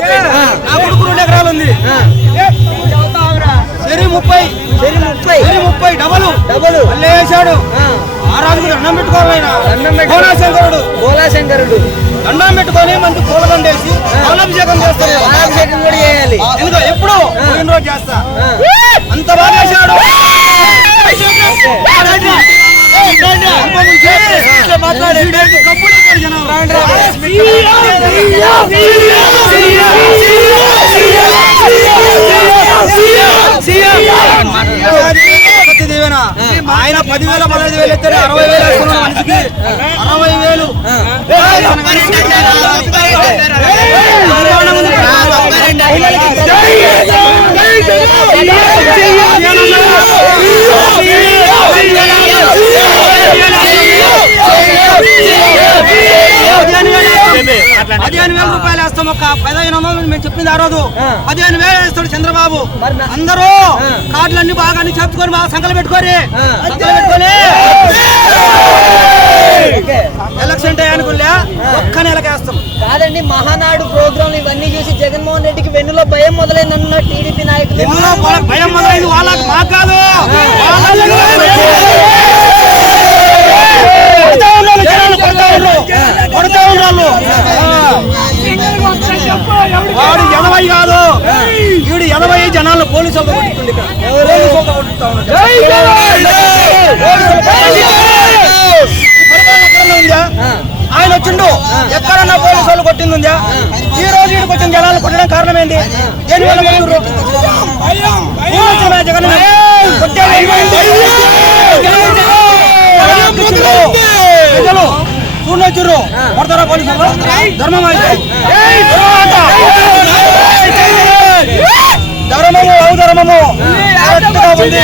నా కొడుకు రెండు ఎకరాలు ఉంది. ముప్పై. చెరి ముప్పై. సరి ముప్పై డబలు. డబలు. వేసాడు ఆ, దండం పెట్టుకోవాలైనా దండం పెట్టుకో. శంకరుడు. బోలాశంకరుడు దండం పెట్టుకొని మనకి పూలదండేసి పాలాభిషేకం చేస్తాడు. పాలాభిషేకం కూడా చేయాలి. ఎందుకో? ఎప్పుడు రోజు చేస్తా. అంత బాగా చేశాడు. మాట్లాడే. ఆయన పదివేల పదహైదు వేలు ఎత్తారు అరవై వేలు వేసుకున్నాడు మనిషికి అరవై వేలు. పదిహేను వేల రూపాయలు వేస్తాం ఒక పదిహేను వందలు మేము చెప్పింది ఆ రోజు. పదిహేను వేలు వేస్తాడు చంద్రబాబు. అందరూ కార్డులన్నీ బాగా అన్ని చెప్పుకొని బాగా సంకలు పెట్టుకోరి సంకలు పెట్టుకొని. ఎలక్షన్ ఒక్క నెలకి వేస్తాం. కాదండి మహానాడు ప్రోగ్రాం ఇవన్నీ చూసి జగన్మోహన్ రెడ్డికి వెన్నులో భయం మొదలైంది అంటున్నారు టీడీపీ నాయకులు. భయం మొదలైంది. వాళ్ళకి మాకు కాదు. పరిపాలన ఎక్కడన్నా ఉందా? ఆయన వచ్చిండు. ఎక్కడన్నా పోలీసు వాళ్ళు కొట్టింది ఉందా? ఈ రోజు ఈడికి వచ్చిన జనాలు కొట్టడం కారణం ఏంది దేని వల్ల జగన్ కొట్టేది ప్రజలు చూడొచ్చుర్రు కొడతారా పోలీసులు ధర్మం అయితే. ధర్మము ఔధర్మము. కరెక్ట్గా ఉంది.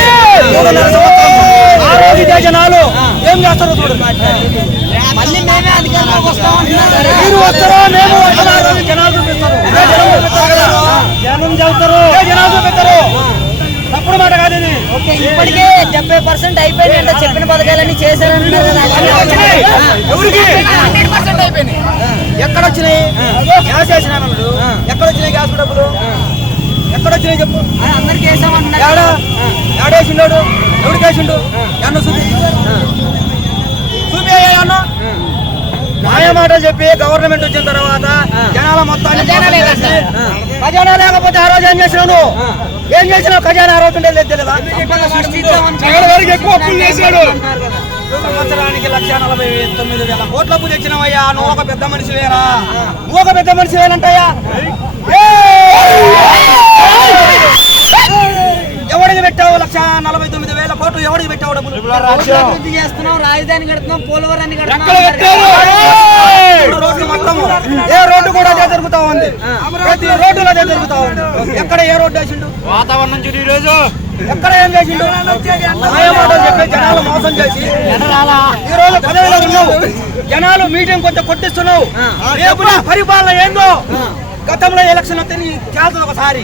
మూడున్నర సంవత్సరం. ఆ రోజు ఇదే జనాలు ఏం చేస్తారో మీరు వస్తారో మేము వస్తారో అని జనాలు చూపిస్తారు. ఇదే జనం ఇదే జనాలు చూపిస్తారు. తప్పుడు మాట కాదు ఇది. ఓకే ఇప్పటికే డెబ్బై పర్సెంట్ అయిపోయినాయంట చెప్పిన పథకాలన్నీ. ఎవరికి? ఎక్కడ వచ్చినాయి? గ్యాస్ వేసినా ఎక్కడ వచ్చినాయి గ్యాస్ డబ్బులు? ఎక్కడ వచ్చినాయి చెప్పు అందరికి ఏడా ఏడేసిండాడు ఎవరికి వేసిండు ఎన్న చూపి చూపి అన్న మాయ చెప్పి గవర్నమెంట్ వచ్చిన తర్వాత జనాల మొత్తాన్ని ఖజానా లేకపోతే ఆ రోజు ఏం చేసినావు నువ్వు? ఏం చేసినావు? ఖజానా ఆ రోజు ఉండేది తెలియదా సంవత్సరానికి లక్ష నలభై తొమ్మిది వేల. కోట్ల అప్పు తెచ్చినవయ్యా. నువ్వు ఒక పెద్ద మనిషి వేరా నువ్వు ఒక పెద్ద మనిషి వేలంటయ్యా ఎవడికి పెట్టావు లక్ష నలభై తొమ్మిది వేల కోట్లు ఎవడికి పెట్టావు డబ్బులు? అభివృద్ధి చేస్తున్నాం రాజధాని కడుతున్నాం పోలవరాన్ని కడుతున్నాం రోడ్లు మొత్తం ఏ రోడ్డు కూడా అదే జరుగుతా ఉంది. ప్రతి రోడ్డులో అదే జరుగుతా ఉంది. ఎక్కడ ఏ రోడ్డు వేసిండు? వాతావరణం చూడు ఈ రోజు ఎక్కడ ఏం చేసిండు చెప్పి జనాలు మోసం చేసి ఈ రోజు పదవిలో ఉన్నావు. జనాలు మీటింగ్ కొంచెం కొట్టిస్తున్నావు. రేపు పరిపాలన ఏందో? గతంలో ఎలక్షన్ వస్తే నీ చేస్తుంది ఒకసారి!